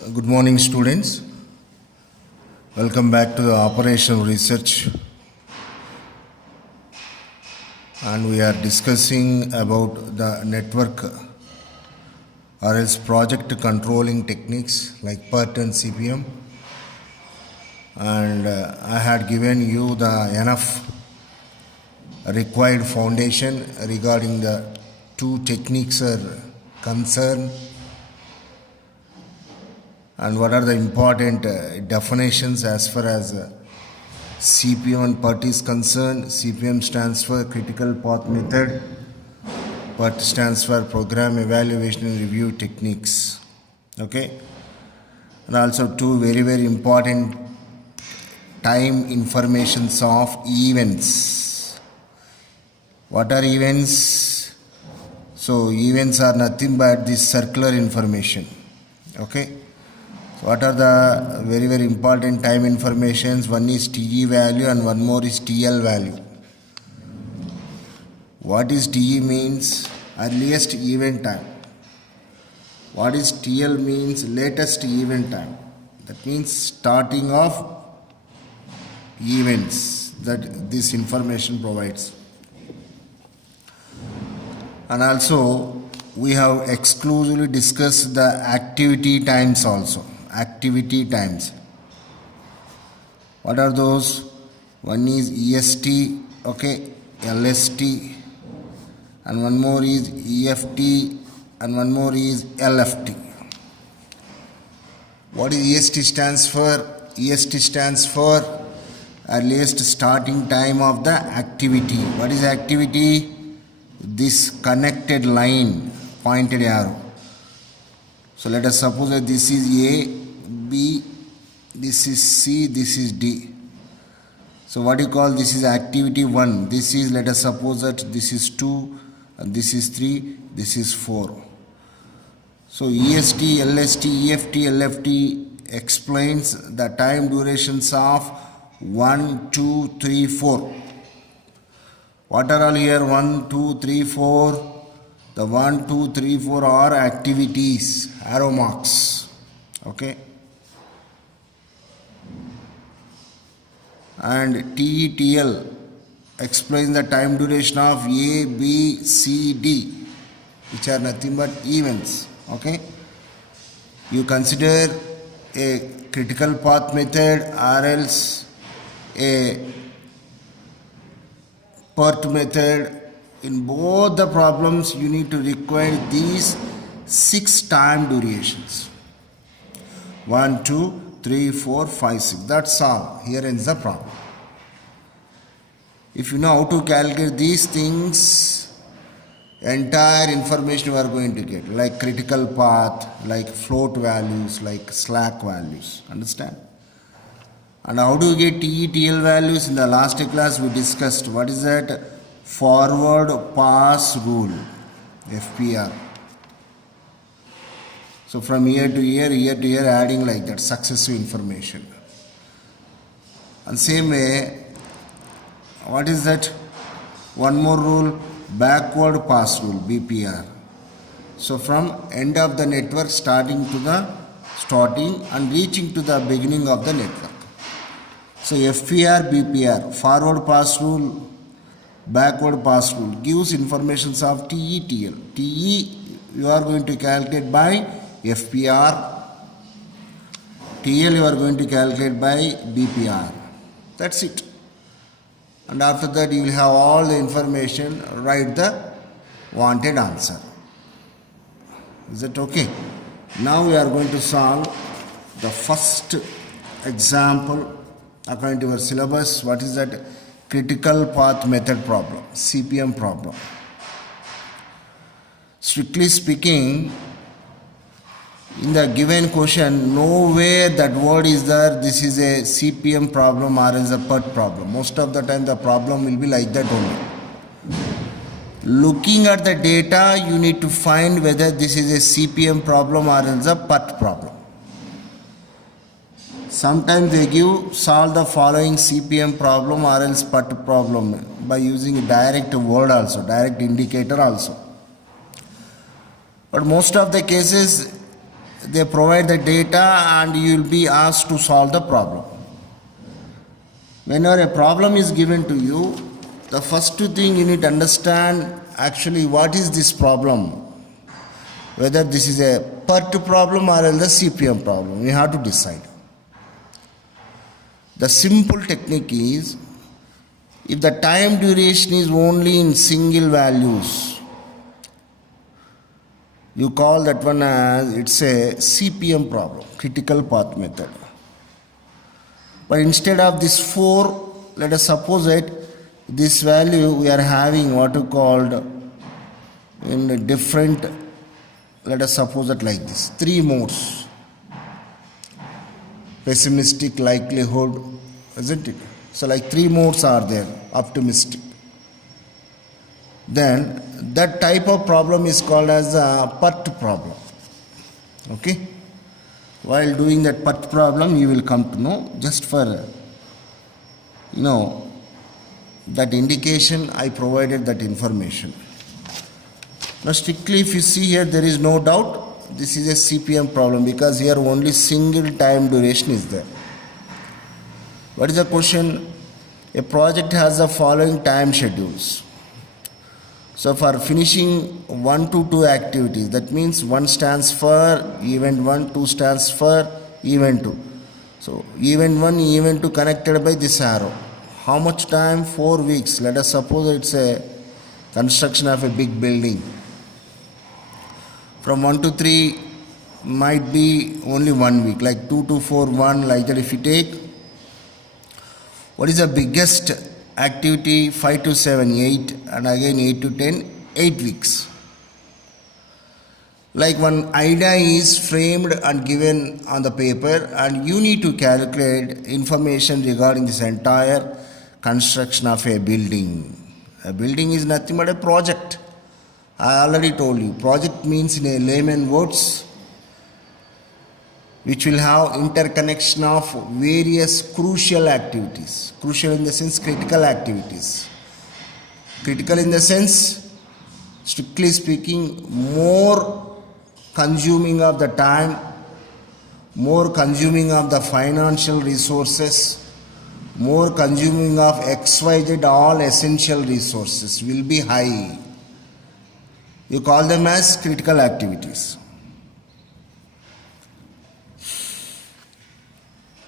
Good morning, students. Welcome back to the operational research. And we are discussing about the network or else project controlling techniques like PERT and CPM. And I had given you the enough required foundation regarding the two techniques are concerned. And what are the important definitions as far as CPM and PERT is concerned. CPM stands for Critical Path Method. PERT stands for Program Evaluation and Review Techniques. Okay. And also two very important time informations of events. What are events? So events are nothing but this circular information. Okay. What are the very important time informations? One is TE value and one more is TL value. What is TE means? Earliest event time. What is TL means? Latest event time. That means starting of events that this information provides. And also we have exclusively discussed the activity times also. Activity times. What are those? One is EST, okay, LST, and one more is EFT, and one more is LFT. What is EST stands for? EST stands for earliest starting time of the activity. What is activity? This connected line, pointed arrow. So let us suppose that this is A, B, this is C, this is D. So what you call this is activity 1. This is, let us suppose that this is 2, and this is 3, this is 4. So EST, LST, EFT, LFT explains the time durations of 1, 2, 3, 4. What are all here? 1, 2, 3, 4. The 1, 2, 3, 4 are activities, arrow marks. Okay. And TETL explains the time duration of A, B, C, D, which are nothing but events. Okay. You consider a critical path method or else a PERT method. In both the problems, you need to require these 6 time durations. 1, 2, 3, 4, 5, 6. That's all. Here ends the problem. If you know how to calculate these things, entire information you are going to get, like critical path, like float values, like slack values. Understand? And how do you get TETL values? In the last class we discussed. What is that? Forward pass rule, FPR. So from year to year adding like that successive information. And same way, what is that? One more rule, backward pass rule, BPR. So from end of the network starting and reaching to the beginning of the network. So FPR, BPR, forward pass rule, backward pass rule gives informations of TETL. TE you are going to calculate by FPR. TL you are going to calculate by BPR. That's it. And after that you will have all the information, write the wanted answer. Is that okay? Now we are going to solve the first example according to our syllabus. What is that? Critical path method problem, CPM problem. Strictly speaking, in the given question, nowhere that word is there, this is a CPM problem or is a PERT problem. Most of the time the problem will be like that only. Looking at the data, you need to find whether this is a CPM problem or is a PERT problem. Sometimes they solve the following CPM problem or else PERT problem by using a direct word also, direct indicator also. But most of the cases they provide the data and you will be asked to solve the problem. Whenever a problem is given to you, the first thing you need to understand actually what is this problem. Whether this is a PERT problem or else a CPM problem, you have to decide. The simple technique is, if the time duration is only in single values, you call that one as, it's a CPM problem, critical path method. But instead of this 4, let us suppose that this value we are having what you called in a different, let us suppose that like this, 3 modes. Pessimistic, likelihood, isn't it? So like 3 modes are there, optimistic. Then that type of problem is called as a PERT problem. Okay? While doing that PERT problem, you will come to know. Just for, that indication, I provided that information. Now strictly if you see here, there is no doubt this is a CPM problem because here only single time duration is there. What is the question? A project has the following time schedules. So for finishing 1 to 2 activities, that means 1 stands for event 1, 2 stands for event 2. So event 1, event 2 connected by this arrow. How much time? 4 weeks. Let us suppose it's a construction of a big building. From 1 to 3 might be only 1 week, like 2 to 4, 1, like that if you take. What is the biggest activity? 5 to 7, 8, and again 8 to 10, 8 weeks. Like one idea is framed and given on the paper, and you need to calculate information regarding this entire construction of a building. A building is nothing but a project. I already told you, project means in a layman words, which will have interconnection of various crucial activities. Crucial in the sense critical activities. Critical in the sense, strictly speaking, more consuming of the time, more consuming of the financial resources, more consuming of XYZ, all essential resources will be high. You call them as critical activities.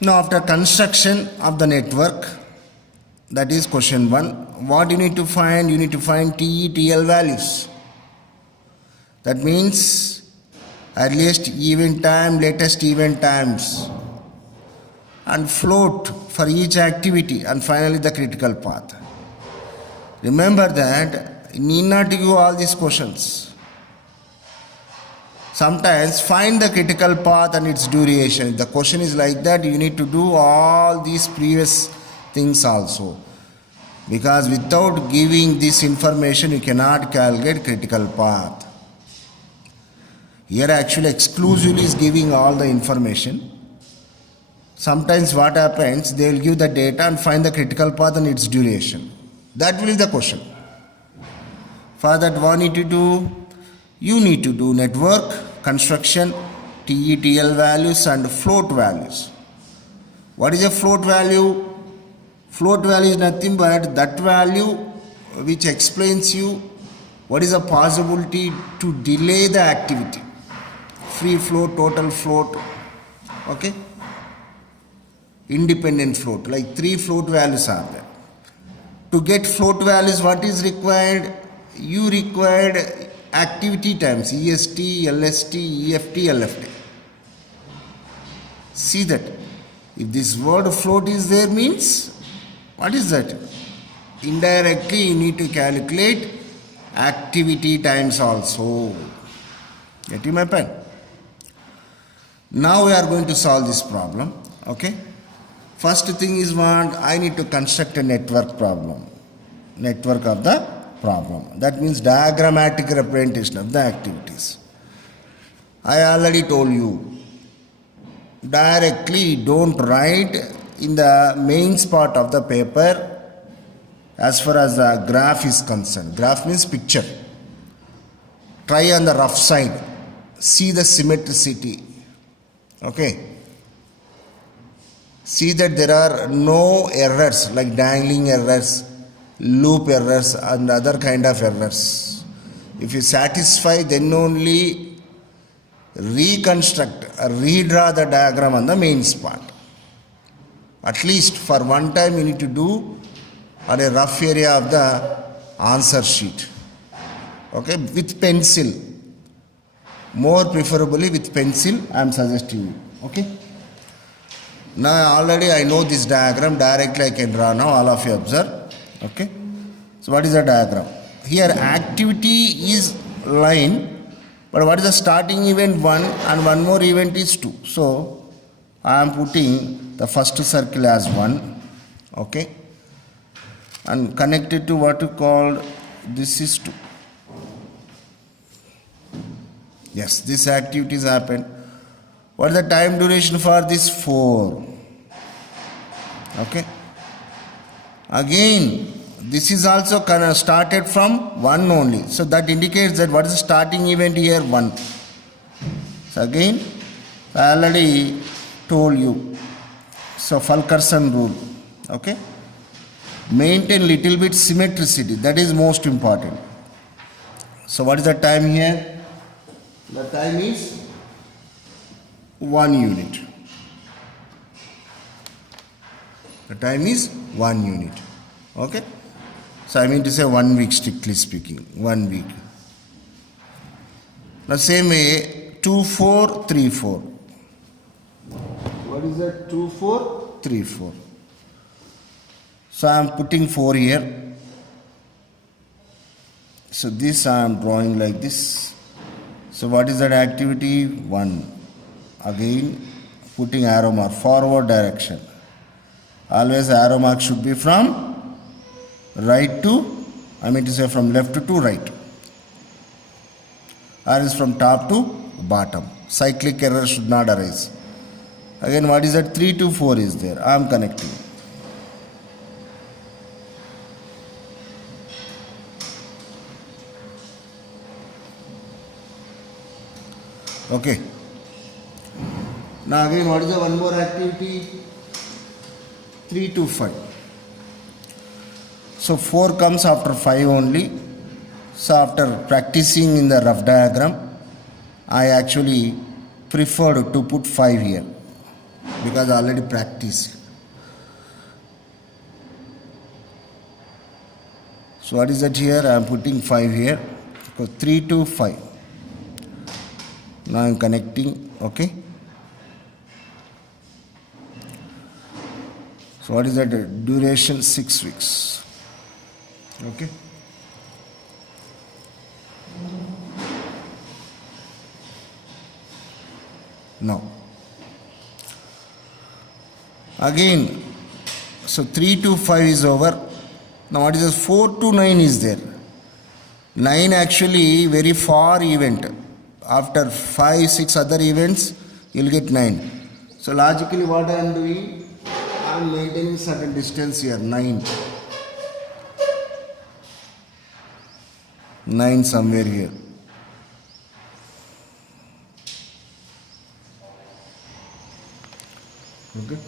Now after construction of the network, that is question 1, what you need to find? You need to find TE, TL values. That means earliest event time, latest event times, and float for each activity, and finally the critical path. Remember that you need not to give all these questions. Sometimes find the critical path and its duration. The question is like that, you need to do all these previous things also. Because without giving this information, you cannot calculate critical path. Here actually exclusively is giving all the information. Sometimes what happens, they will give the data and find the critical path and its duration. That will be the question. For that, what need to do? You need to do network, construction, TE, TL values and float values. What is a float value? Float value is nothing but that value which explains you what is the possibility to delay the activity. Free float, total float, okay? Independent float, like 3 float values are there. To get float values, what is required? You required activity times, EST, LST, EFT, LFT. See that. If this word float is there means, what is that? Indirectly you need to calculate activity times also. Get my pen? Now we are going to solve this problem. Okay. First thing is what? I need to construct a network problem. Network of the problem. That means diagrammatic representation of the activities. I already told you, directly don't write in the mains part of the paper as far as the graph is concerned. Graph means picture. Try on the rough side. See the symmetricity. Okay. See that there are no errors like dangling errors, loop errors and other kind of errors. If you satisfy, then only reconstruct or redraw the diagram on the main spot. At least for one time you need to do on a rough area of the answer sheet. Okay, with pencil. More preferably with pencil I am suggesting you. Okay. Now already I know this diagram, directly I can draw now, all of you observe. Okay. So what is the diagram? Here activity is line, but what is the starting event 1 and one more event is 2. So I am putting the first circle as 1. Okay. And connected to what you call this is 2. Yes, this activity has happened. What is the time duration for this? 4. Okay. Again, this is also started from 1 only. So that indicates that what is the starting event here? 1. So again, I already told you. So Fulkerson rule. Okay. Maintain little bit symmetricity. That is most important. So what is the time here? The time is 1 unit. The time is 1 unit. Okay. So I mean to say 1 week, strictly speaking. 1 week. Now same way 2 4 3 4. What is that? 2 4 3 4. So I am putting 4 here. So this I am drawing like this. So what is that activity? 1. Again putting arrow mark, forward direction. Always arrow mark should be from right to, I mean to say from left to right. Or is from top to bottom. Cyclic error should not arise. Again what is that? 3 to 4 is there. I am connecting. Okay. Now again what is the one more activity? 3 to 5. So 4 comes after 5 only. So after practicing in the rough diagram, I actually preferred to put 5 here because I already practiced. So what is that here? I am putting 5 here. So 3 to 5. Now I am connecting. Okay. So what is that? Duration 6 weeks. Okay. Now again, so 3 to 5 is over. Now what is this? 4 to 9 is there. 9 actually very far event. After 5 6 other events you will get 9. So logically what I am doing? I am maintaining certain distance here. 9 somewhere here. Okay.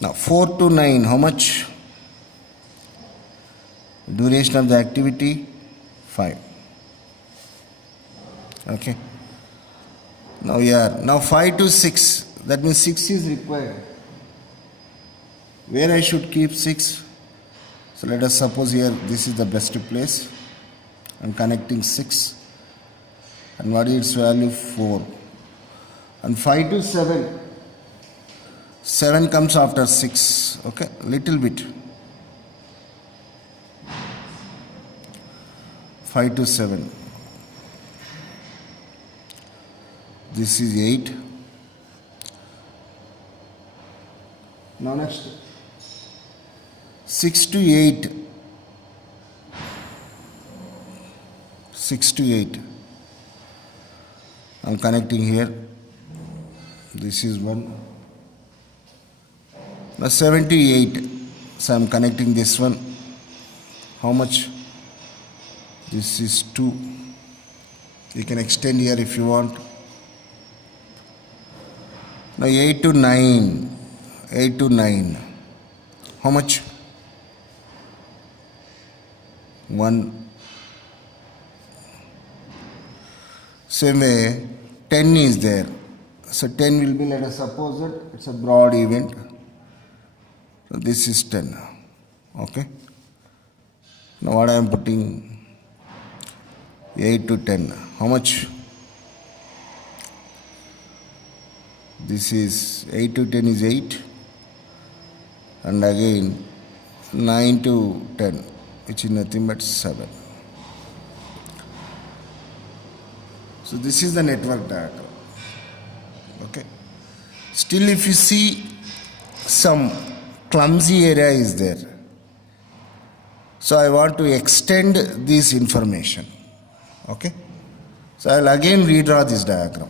Now 4 to 9, how much? Duration of the activity 5. Okay. Now now 5 to 6, that means 6 is required. Where I should keep 6? So let us suppose here this is the best place. I am connecting 6. And what is its value? 4. And 5 to 7. 7 comes after 6. Okay, little bit. 5 to 7. This is 8. Now next. 6 to 8. 6 to 8. I am connecting here. This is 1. Now 7 to 8. So I am connecting this one. How much? This is 2. You can extend here if you want. Now 8 to 9. 8 to 9. How much? 1. Same way, 10 is there. So 10 will be, let us suppose that it's a broad event. So this is 10. Okay. Now what I am putting? 8 to 10. How much? This is 8 to 10 is 8. And again 9 to 10, which is nothing but 7. So this is the network diagram. Okay. Still, if you see some clumsy area is there. So I want to extend this information. Okay. So I will again redraw this diagram.